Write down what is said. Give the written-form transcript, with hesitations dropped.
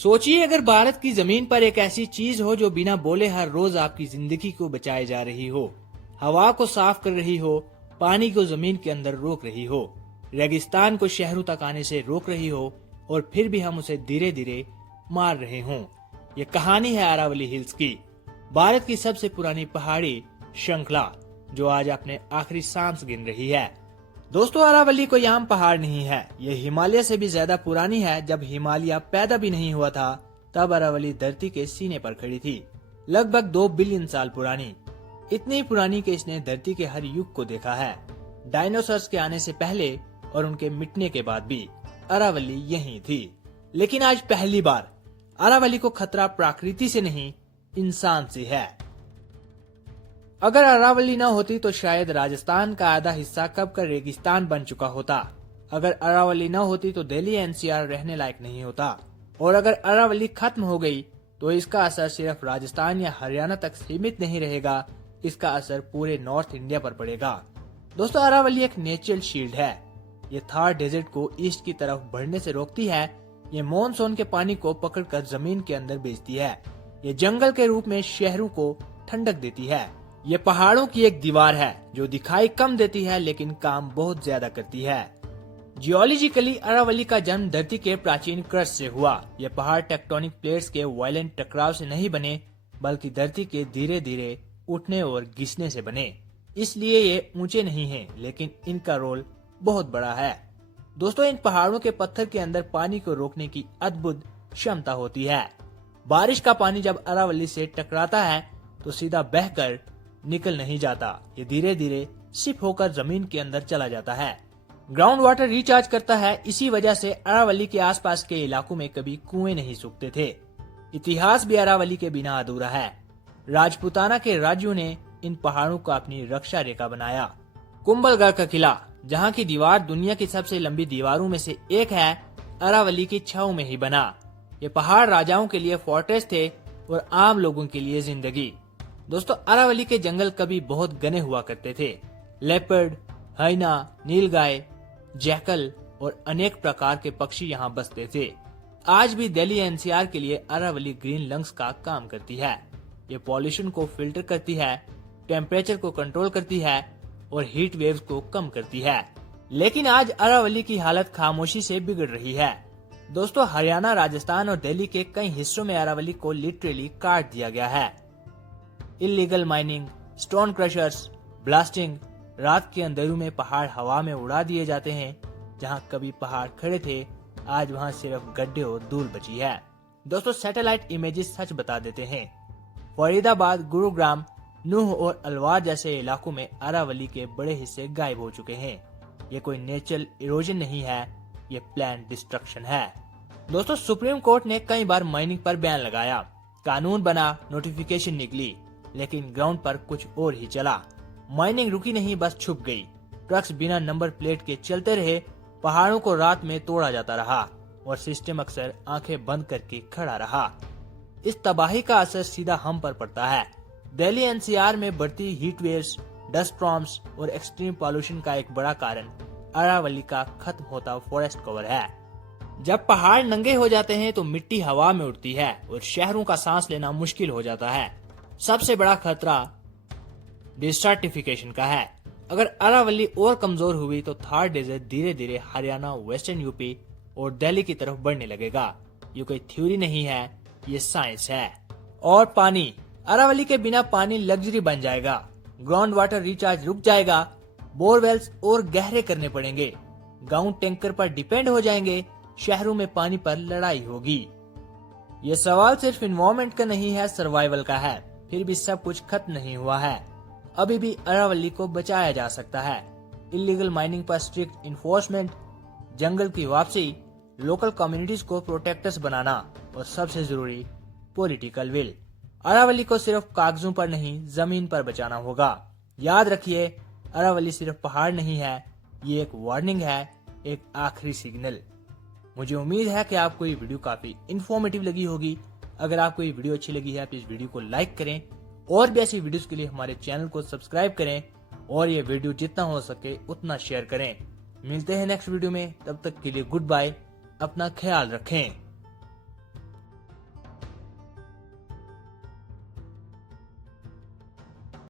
सोचिए अगर भारत की जमीन पर एक ऐसी चीज हो जो बिना बोले हर रोज आपकी जिंदगी को बचाए जा रही हो, हवा को साफ कर रही हो, पानी को जमीन के अंदर रोक रही हो, रेगिस्तान को शहरों तक आने से रोक रही हो और फिर भी हम उसे धीरे धीरे मार रहे हों। ये कहानी है अरावली हिल्स की, भारत की सबसे पुरानी पहाड़ी श्रृंखला जो आज अपने आखिरी सांस गिन रही है। दोस्तों, अरावली कोई आम पहाड़ नहीं है, ये हिमालय से भी ज्यादा पुरानी है। जब हिमालय पैदा भी नहीं हुआ था तब अरावली धरती के सीने पर खड़ी थी, लगभग 2 बिलियन साल पुरानी। इतनी पुरानी कि इसने धरती के हर युग को देखा है, डायनासोर्स के आने से पहले और उनके मिटने के बाद भी अरावली यहीं थी। लेकिन आज पहली बार अरावली को खतरा प्रकृति से नहीं, इंसान से है। अगर अरावली न होती तो शायद राजस्थान का आधा हिस्सा कब का रेगिस्तान बन चुका होता। अगर अरावली न होती तो दिल्ली एनसीआर रहने लायक नहीं होता। और अगर अरावली खत्म हो गई तो इसका असर सिर्फ राजस्थान या हरियाणा तक सीमित नहीं रहेगा, इसका असर पूरे नॉर्थ इंडिया पर पड़ेगा। दोस्तों, अरावली एक नेचुरल शील्ड है। ये थार डेजर्ट को ईस्ट की तरफ बढ़ने से रोकती है। ये मॉनसून के पानी को पकड़कर जमीन के अंदर भेजती है। ये जंगल के रूप में शहरों को ठंडक देती है। ये पहाड़ों की एक दीवार है जो दिखाई कम देती है लेकिन काम बहुत ज्यादा करती है। जियोलॉजिकली अरावली का जन्म धरती के प्राचीन क्रस्ट से हुआ। ये पहाड़ टेक्टोनिक प्लेट्स के वायलेंट टकराव से नहीं बने, बल्कि धरती के धीरे धीरे उठने और घिसने से बने। इसलिए ये ऊंचे नहीं हैं, लेकिन इनका रोल बहुत बड़ा है। दोस्तों, इन पहाड़ों के पत्थर के अंदर पानी को रोकने की अद्भुत क्षमता होती है। बारिश का पानी जब अरावली से टकराता है तो सीधा बहकर निकल नहीं जाता, ये धीरे धीरे सिप होकर जमीन के अंदर चला जाता है। ग्राउंड वाटर रिचार्ज करता है। इसी वजह से अरावली के आसपास के इलाकों में कभी कुएं नहीं सूखते थे। इतिहास भी अरावली के बिना अधूरा है। राजपूताना के राजाओं ने इन पहाड़ों को अपनी रक्षा रेखा बनाया। कुंभलगढ़ का किला, जहाँ की दीवार दुनिया की सबसे लंबी दीवारों में से एक है, अरावली की छाव में ही बना। ये पहाड़ राजाओं के लिए फोर्ट्रेस थे और आम लोगों के लिए जिंदगी। दोस्तों, अरावली के जंगल कभी बहुत घने हुआ करते थे। लेपर्ड, हाइना, नीलगाय, जैकल और अनेक प्रकार के पक्षी यहाँ बसते थे। आज भी दिल्ली एनसीआर के लिए अरावली ग्रीन लंग्स का काम करती है। ये पॉल्यूशन को फिल्टर करती है, टेम्परेचर को कंट्रोल करती है और हीट वेव्स को कम करती है। लेकिन आज अरावली की हालत खामोशी से बिगड़ रही है। दोस्तों, हरियाणा, राजस्थान और दिल्ली के कई हिस्सों में अरावली को लिटरली काट दिया गया है। Illegal mining, stone crushers, blasting, रात के अंधेरों में पहाड़ हवा में उड़ा दिए जाते हैं। जहां कभी पहाड़ खड़े थे, आज वहां सिर्फ गड्ढे और धूल बची है। दोस्तों, सैटेलाइट इमेजेस सच बता देते हैं। फरीदाबाद, गुरुग्राम, नूह और अलवार जैसे इलाकों में अरावली के बड़े हिस्से गायब हो चुके हैं। ये कोई नेचुरल इरोजन नहीं है, ये प्लान डिस्ट्रक्शन है। दोस्तों, सुप्रीम कोर्ट ने कई बार माइनिंग पर बैन लगाया, कानून बना, नोटिफिकेशन निकली, लेकिन ग्राउंड पर कुछ और ही चला। माइनिंग रुकी नहीं, बस छुप गई। ट्रक्स बिना नंबर प्लेट के चलते रहे, पहाड़ों को रात में तोड़ा जाता रहा और सिस्टम अक्सर आंखें बंद करके खड़ा रहा। इस तबाही का असर सीधा हम पर पड़ता है। दिल्ली एनसीआर में बढ़ती हीट वेव्स, डस्ट स्टॉर्म्स और एक्सट्रीम पॉल्यूशन का एक बड़ा कारण अरावली का खत्म होता फॉरेस्ट कवर है। जब पहाड़ नंगे हो जाते हैं तो मिट्टी हवा में उड़ती है और शहरों का सांस लेना मुश्किल हो जाता है। सबसे बड़ा खतरा डिसर्टिफिकेशन का है। अगर अरावली और कमजोर हुई तो थार डेजर्ट धीरे धीरे हरियाणा, वेस्टर्न यूपी और दिल्ली की तरफ बढ़ने लगेगा। ये कोई थ्योरी नहीं है, ये साइंस है। और पानी, अरावली के बिना पानी लग्जरी बन जाएगा। ग्राउंड वाटर रिचार्ज रुक जाएगा, बोरवेल्स और गहरे करने पड़ेंगे, गांव टैंकर पर डिपेंड हो जाएंगे, शहरों में पानी पर लड़ाई होगी। ये सवाल सिर्फ इन्वायरमेंट का नहीं है, सर्वाइवल का है। फिर भी सब कुछ खत्म नहीं हुआ है। अभी भी अरावली को बचाया जा सकता है। इलीगल माइनिंग पर स्ट्रिक्ट इन्फोर्समेंट, जंगल की वापसी, लोकल कम्युनिटीज को प्रोटेक्टर्स बनाना और सबसे जरूरी पॉलिटिकल विल। अरावली को सिर्फ कागजों पर नहीं, जमीन पर बचाना होगा। याद रखिए, अरावली सिर्फ पहाड़ नहीं है, ये एक वार्निंग है, एक आखिरी सिग्नल। मुझे उम्मीद है कि आपको ये वीडियो काफी इन्फॉर्मेटिव लगी होगी। अगर आपको ये वीडियो अच्छी लगी है तो इस वीडियो को लाइक करें और भी ऐसी वीडियोस के लिए हमारे चैनल को सब्सक्राइब करें और ये वीडियो जितना हो सके उतना शेयर करें। मिलते हैं नेक्स्ट वीडियो में, तब तक के लिए गुड बाय, अपना ख्याल रखें।